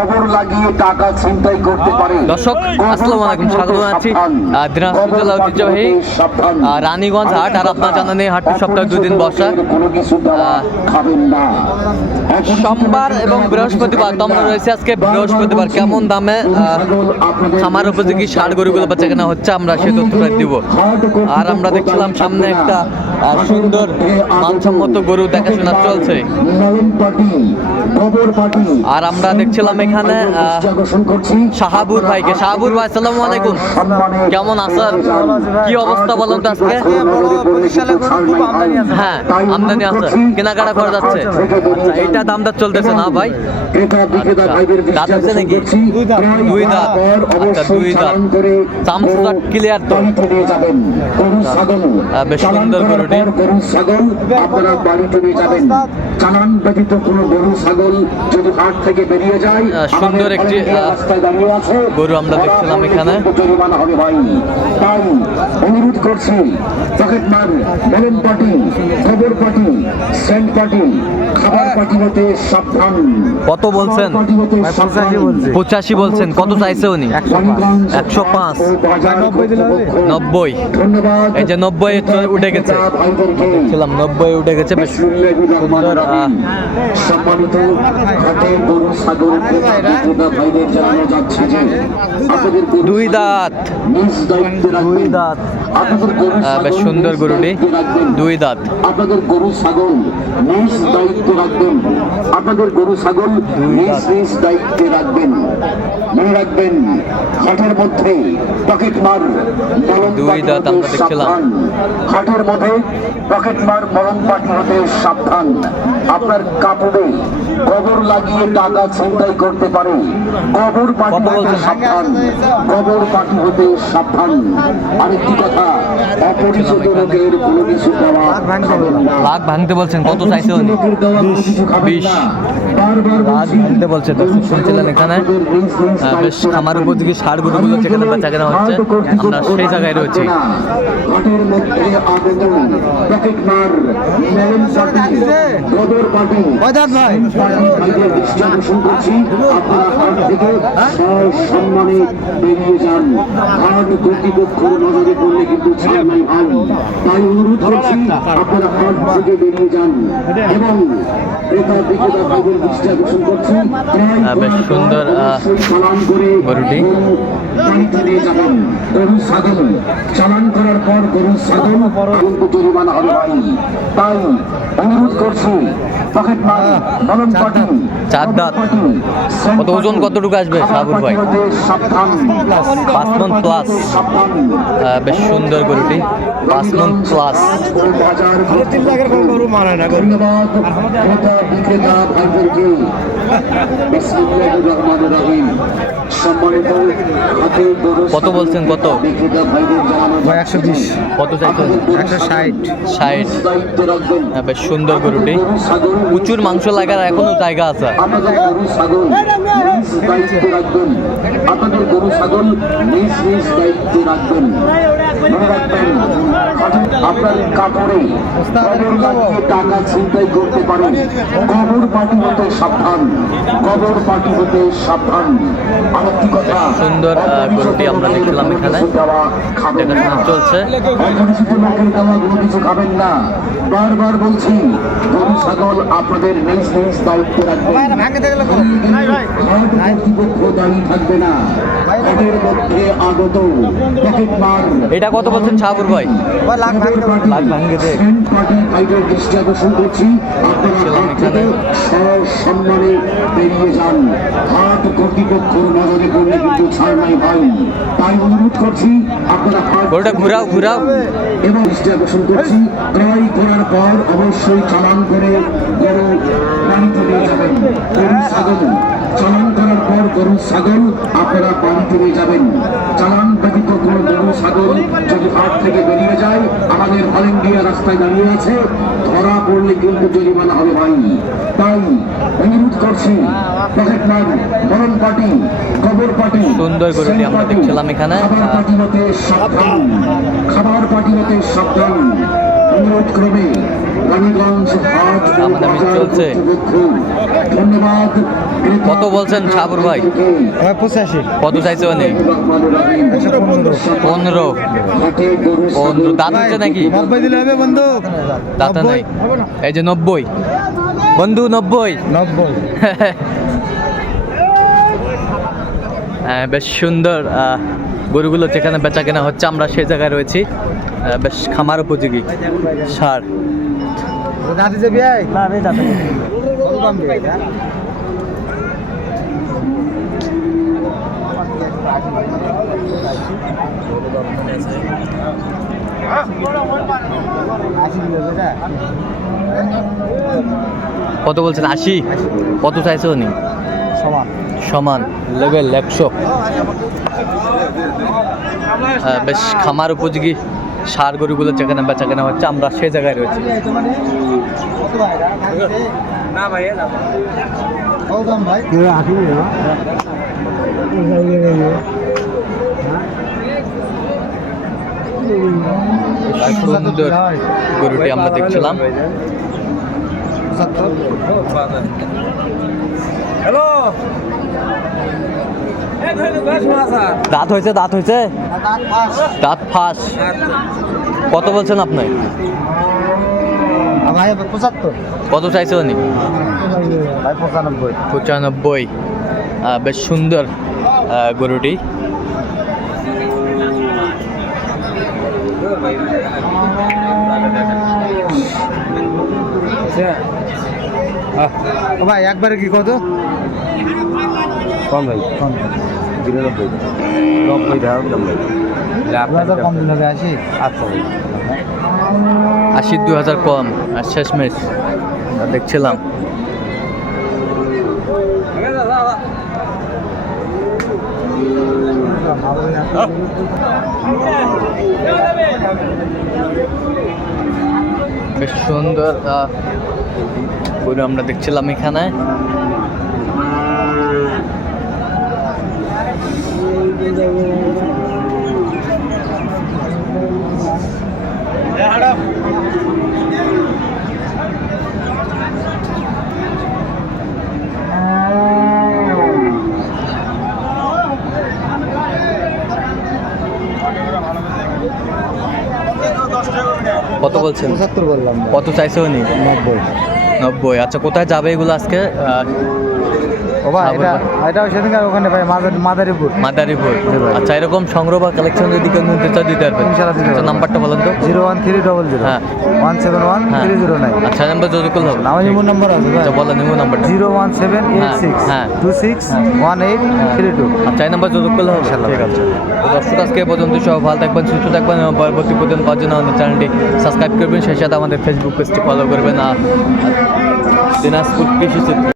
লাগিয়ে টাকা ছিনতাই করতে পারে। দর্শক, আসসালামু আলাইকুম। স্বাগত জানাচ্ছি, দিনাজপুর জেলা ঐতিহ্যবাহী, রানীগঞ্জ হাট আর আপনার জানেন এই হাটটি সপ্তাহে দুই দিন বসা সোমবার এবং বৃহস্পতিবার তো আমরা রয়েছে আজকে বৃহস্পতিবার কেমন দামে আহ, খামার উপযোগী ষাট গরুগুলো বাচ্চা কেনা হচ্ছে আমরা সে তথ্যটা দিব। আর আমরা দেখছিলাম সামনে একটা সুন্দর মানসম্মত গরু দেখাশোনা চলছে। আর আমরা দেখছিলাম এখানে শাহাবুর ভাইকে। শাহাবুর ভাই আসসালামু আলাইকুম। কেমন আছেন? কি অবস্থা বলেন তো আজকে? হ্যাঁ আমদানি আছে। কেনাকাটা করা যাচ্ছে। আচ্ছা এইটা দাম চলতেছে না ভাই? দাঁত হচ্ছে নাকি? দুই দাঁত আচ্ছা দুই দাঁত। চামচটা ক্লিয়ার তো। বেশ সুন্দর গরুটি। গরু ছাগল আপনারা বাড়িতে নিয়ে যাবেন। চালান ব্যতীত কোনো গরু ছাগল যদি হাট থেকে বেরিয়ে যায় সুন্দর একটি, গরু আমরা দেখছিলাম এখানে। জরিমানা হবে ভাই তাই অনুরোধ করছি পকেট মার বেলুন পার্টি গোবর পার্টি সেন্ট পার্টি খাবার পার্টি হতে সাবধান। কত বলছেন? পঁচাশি বলছেন কত চাইছে উনি? একশো পাঁচ। নব্বই এই যে নব্বই উঠে গেছে। ছিলাম নব্বই উঠে গেছে বেশ সুন্দর সম্মানিত হাটে গরু ছাগল ভাইদের জানানো যাচ্ছে যে দুই দাঁত রাখবেন দাঁত। বেশ সুন্দর গরুটি। দুই দাঁত আপনাদের গরু ছাগল নিজ দায়িত্ব রাখবেন আপনাদের গরু ছাগল নিজ নিজ দায়িত্বে রাখবেন মনে রাখবেন হাটের মধ্যে পকেট মার দুই দাঁত আমরা দেখছিলাম। হাটের মধ্যে পকেট মার মলম পাটি হতে সাবধান আপনার কাপড়ে গোবর লাগিয়ে টাকা ছিনতাই করতে পারে। গোবর পাটি হতে সাবধান। গোবর পাটি হতে সাবধান। আরেকটি কথা অপরিচিত লোকের কোনো কিছু লাখ ভাঙতে বলছেন। কত চাইছে উনি? লোকের দেওয়া কোনো কিছু খাবেন বিশ। লাখ ভাঙতে বলছে দর্শক শুনছিলেন এখানে? আপনাদের নিজ নিজ আহ, বেশ দায়িত্ব খামার রাখবেন। উপযোগী ষাট যেখানে বেচা কেনা হচ্ছে। আমরা সেই জায়গায় রয়েছি। থাকবে মধ্যে আবেদন পকেট মার মেলন পার্টি গদর পার্টি ভাইদের দৃষ্টি আকর্ষণ করছি আপনারা হাট যান হাট কর্তৃপক্ষ নজরে পড়লে কিন্তু ছাড় এবং বেশ সুন্দর, গরুটি। চালান করার পর গরু ভাই তাই অনুরোধ করছি পকেট মার চার দাঁত। কত ওজন কতটুকু আসবে সাবুর ভাই? পাঁচ। সাবধান আহ, বেশ সুন্দর গরুটি। পাঁচ মন প্লাস কত বলছেন, কত? বিক্রেতা ভাইদের জানানো ভাই, 120 কত একশো ষাট। আহ, বেশ সুন্দর গরুটি। প্রচুর মাংস লাগার এখনও জায়গা আছে? আপনাদের গরু, ছাগল নিজ দায়িত্বে রাখবেন। আপনাদের গরু, ছাগল নিজ নিজ দায়িত্বে রাখবেন। মনে রাখবেন আপনার কাপড়ে গোবর লাগিয়ে টাকা ছিনতাই করতে পারেন। গোবর পাটি হতে সাবধান। গোবর পাটি হতে সাবধান। আরেকটি কথা সুন্দর, গরুটি আমরা দেখছিলাম এখানে। দেখাশোনা চলছে। অপরিচিত লোকের দেওয়া কোনো কিছু খাবেন না। বারবার বলছি গরু ছাগল আপনাদের নিজ নিজ দায়িত্বে রাখবেন। কর্তৃপক্ষ দায়ী থাকবে না। মধ্যে আগত এটা কত বলছেন সাবুর ভাই? লাখ ভাঙতে দে। সেন্ট পার্টি ভাইদের দৃষ্টি আকর্ষণ করছি। আপনারা হাট থেকে সসম্মানে বেরিয়ে যান। হাট কর্তৃপক্ষ নজরে পড়লে কিন্তু ছাড় নাই ভাই। তাই অনুরোধ করছি আপনারা হাট ঘুরাও ঘুরাও। এবং দৃষ্টি আকর্ষণ করছি। ক্রয় করার পর অবশ্যই চালান করে গরু বাড়িতে নিয়ে যাবেন। ছাগল চালান করার পর গরু ছাগল আপনারা বাড়িতে নিয়ে যাবেন। চালান ব্যতীত কোনো গরু ছাগল যদি হাট থেকে বেরিয়ে যায় আমাদের অল ইন্ডিয়া রাস্তায় দাঁড়িয়ে আছে। ধরা পড়লে কিন্তু জরিমানা হবে ভাই। তাই অনুরোধ করছি পকেট মার মরণ পার্টি কবর পার্টি সুন্দর গরুটি সেন্ট আমরা দেখছিলাম এখানে। খাবার পার্টি হতে সাবধান খাবার পার্টি হতে সাবধান। অনুরোধ ক্রমে রানীগঞ্জ হাট। ধন্যবাদ। কত বলছেন সাবুর ভাই? পঁচাশি। কত চাইছে মানে পনেরো। পনেরো। দাঁত হচ্ছে নাকি? দাঁতা নাই। এই যে নব্বই। বন্ধু নব্বই। নব্বই। হ্যাঁ, বেশ সুন্দর গরুগুলো যেখানে বেচা কেনা হচ্ছে আমরা সেই জায়গায় রয়েছি। বেশ খামার উপযোগী সার দাঁতি যাবি আয় না আমি দাঁতি কত বলছেন? আশি? কত চাইছে উনি? সমান। সমান। লেভেল একশো। বেশ খামার উপযোগী সার গরুগুলো যেখানে বেচা কেনা হচ্ছে আমরা সেই জায়গায় রয়েছি। না ভাই সুন্দর গরুটি আমরা দেখছিলাম। হ্যালো। দাঁত হয়েছে দাঁত হয়েছে? দাঁত ফাঁস। কত বলছেন আপনি? কত চাইছে উনি? পঁচানব্বই। পঁচানব্বই। বেশ সুন্দর গরুটি। ভাই একবারে কি কত? কম ভাই কম। বিরানব্বই। নব্বই টাকা কম ভাই। কম দিলে হবে আশি? আচ্ছা ভাই। আশি দু হাজার কম। আর শেষমেশ দেখছিলাম। বেশ সুন্দর গরু আমরা দেখছিলাম এখানে। কত বলছেন? পঁচাত্তর বললাম। কত চাইছে উনি নব্বই। নব্বই। আচ্ছা কোথায় যাবে এগুলো আজকে? ও ভাই এটা ভাই। এটাও সেদিনকার ওখানে ভাই মাদার মাদারীপুর। মাদারীপুর। আচ্ছা এরকম সংগ্রহ বা কালেকশন যদি কেউ নিতে চায় দিতে পারবেন ইনশাআল্লাহ দিতে আচ্ছা। নাম্বারটা বলেন তো। Zero one three double zero. হ্যাঁ। ওয়ান সেভেন ওয়ান হ্যাঁ। Three zero nine. আচ্ছা নাম্বার যদি করলে হবে আমার নাম্বার আছে আচ্ছা বলেন জিরো ওয়ান সেভেন এইট হ্যাঁ, সিক্স হ্যাঁ। Two six one eight three two. আচ্ছা এই নাম্বার যোগাযোগ করলে হবে। ইনশাআল্লাহ। ঠিক আছে। তো দর্শক আজকে এ পর্যন্ত সব ভালো থাকবেন সুস্থ থাকবেন এবং পরবর্তী পর্যন্ত পাওয়ার জন্য আমাদের চ্যানেলটি সাবস্ক্রাইব করবেন। সেই সাথে আমাদের ফেসবুক পেজটি ফলো করবেন। আর দিনাজপুর কৃষি চিত্র